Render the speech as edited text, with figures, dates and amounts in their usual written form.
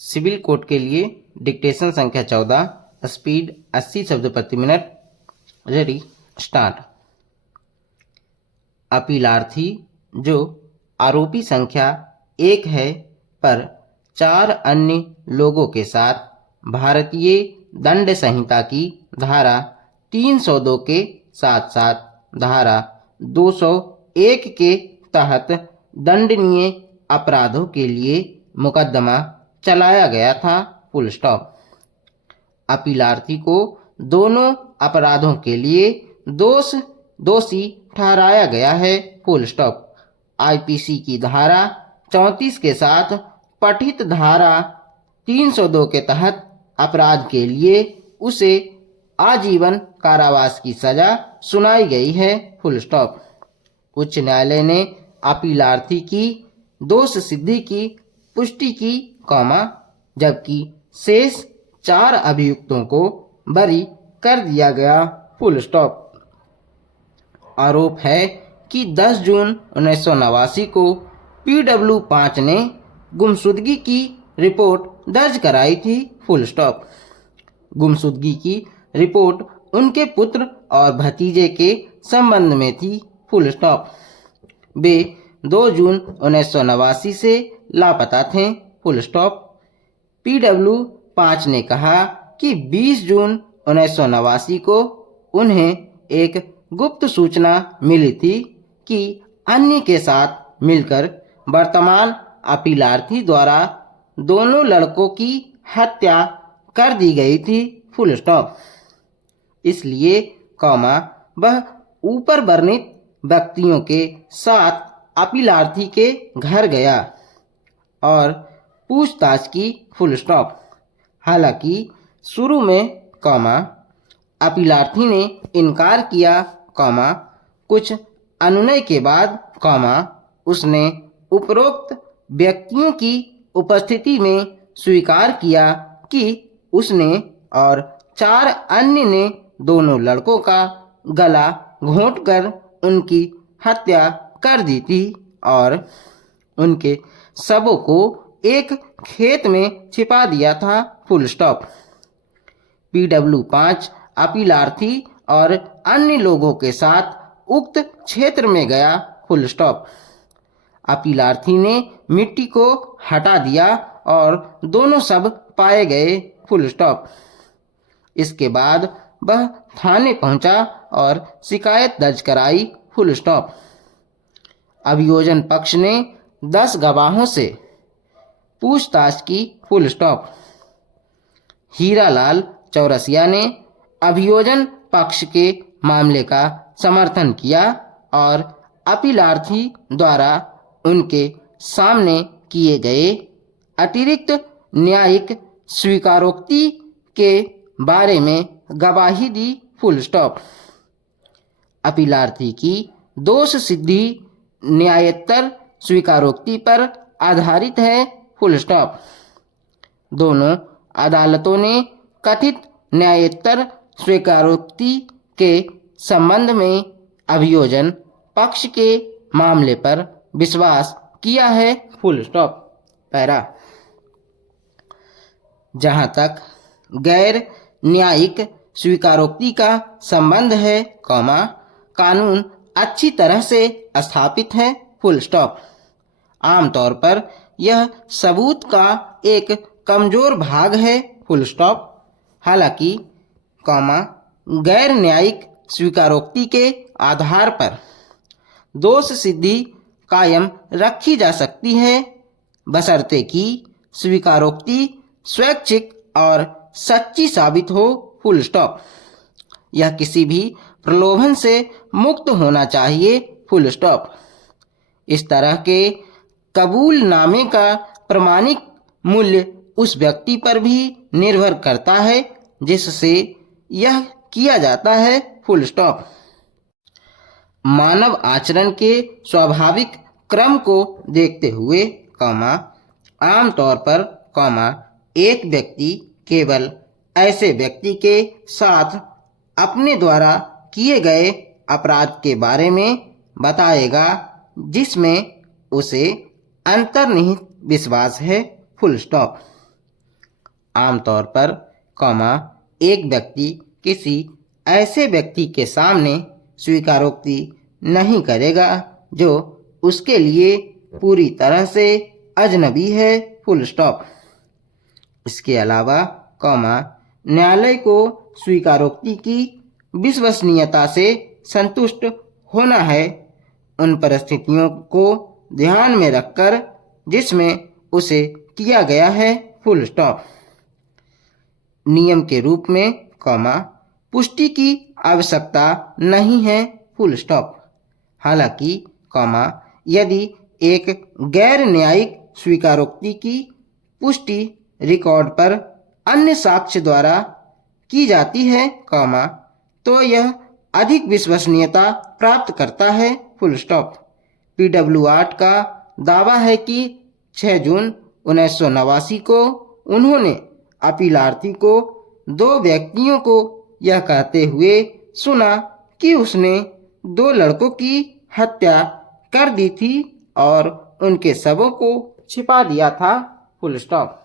Civil code के लिए dictation संख्या 14, स्पीड 80 शब्द प्रति मिनट। Ready, start. अपीलार्थी जो आरोपी संख्या 1 है पर 4 अन्य लोगों के साथ भारतीय दंड संहिता की धारा 302 के साथ साथ धारा 201 के तहत दंडनीय अपराधों के लिए मुकदमा चलाया गया था। Full stop. अपीलार्थी को दोनों अपराधों के लिए दोषी ठहराया गया है। Full stop. आईपीसी की धारा 34 के साथ पठित धारा 302 के तहत अपराध के लिए उसे आजीवन कारावास की सजा सुनाई गई है। Full stop. उच्च न्यायालय ने अपीलार्थी की दोष सिद्धि की पुष्टि की, जबकि शेष 4 अभियुक्तों को बरी कर दिया गया। Full stop. आरोप है कि 10 जून 1989 को PW5 ने गुमशुदगी की रिपोर्ट दर्ज कराई थी। Full stop. गुमशुदगी की रिपोर्ट उनके पुत्र और भतीजे के संबंध में थी। Full stop. वे 2 जून 1989 से लापता थे। Full stop. PW5 ने कहा कि 20 जून 1989 को उन्हें एक गुप्त सूचना मिली थी कि अन्य के साथ मिलकर वर्तमान अपीलार्थी द्वारा दोनों लड़कों की हत्या कर दी गई थी। Full stop. इसलिए वह ऊपर वर्णित व्यक्तियों के साथ अपीलार्थी के घर गया और पूछताछ की। Full stop. हालांकि शुरू में अपीलार्थी ने इनकार किया, कुछ अनुनय के बाद उसने उपरोक्त व्यक्तियों की उपस्थिति में स्वीकार किया कि उसने और 4 अन्य ने दोनों लड़कों का गला घोंटकर उनकी हत्या कर दी थी और उनके शवों को एक खेत में छिपा दिया था। Full stop. PW5 अपीलार्थी और अन्य लोगों के साथ उक्त क्षेत्र में गया। Full stop. अपीलार्थी ने मिट्टी को हटा दिया और दोनों शव पाए गए। Full stop. इसके बाद वह थाने पहुंचा और शिकायत दर्ज कराई। Full stop. अभियोजन पक्ष ने 10 गवाहों से पूछताछ की। Full stop. हीरालाल चौरसिया ने अभियोजन पक्ष के मामले का समर्थन किया और अपीलार्थी द्वारा उनके सामने किए गए अतिरिक्त न्यायिक स्वीकारोक्ति के बारे में गवाही दी। Full stop. अपीलार्थी की दोष सिद्धि न्यायोत्तर स्वीकारोक्ति पर आधारित है। Full stop. दोनों अदालतों ने कथित न्यायोत्तर स्वीकारोक्ति के संबंध में अभियोजन पक्ष के मामले पर विश्वास किया है। Full stop. पैरा। जहां तक गैर न्यायिक स्वीकारोक्ति का संबंध है, कानून अच्छी तरह से स्थापित है। Full stop. आमतौर पर यह सबूत का एक कमजोर भाग है। Full stop. हालांकि गैर न्यायिक स्वीकारोक्ति के आधार पर दोष सिद्धि कायम रखी जा सकती है, बशर्ते कि स्वीकारोक्ति स्वैच्छिक और सच्ची साबित हो। Full stop. यह किसी भी प्रलोभन से मुक्त होना चाहिए। Full stop. इस तरह के कबूलनामे का प्रमाणिक मूल्य उस व्यक्ति पर भी निर्भर करता है जिससे यह किया जाता है। Full stop. मानव आचरण के स्वाभाविक क्रम को देखते हुए, आमतौर पर एक व्यक्ति केवल ऐसे व्यक्ति के साथ अपने द्वारा किए गए अपराध के बारे में बताएगा जिसमें उसे अंतर्निहित विश्वास है। Full stop. आमतौर पर, एक व्यक्ति किसी ऐसे व्यक्ति के सामने स्वीकारोक्ति नहीं करेगा जो उसके लिए पूरी तरह से अजनबी है, फुल स्टॉप। इसके अलावा, न्यायालय को स्वीकारोक्ति की विश्वसनीयता से संतुष्ट होना है उन परिस्थितियों को ध्यान में रखकर जिसमें उसे किया गया है, फुल स्टॉप। नियम के रूप में, पुष्टि की आवश्यकता नहीं है, फुल स्टॉप। हालांकि, यदि एक गैर न्यायिक स्वीकारोक्ति की पुष्टि रिकॉर्ड पर अन्य साक्ष्य द्वारा की जाती है, तो यह अधिक विश्वसनीयता प्राप्त करता है, फुल स्टॉप। PW8 का दावा है कि 6 जून 1989 को उन्होंने अपीलार्थी को 2 व्यक्तियों को यह कहते हुए सुना कि उसने 2 लड़कों की हत्या कर दी थी और उनके शवों को छिपा दिया था, फुल स्टॉप।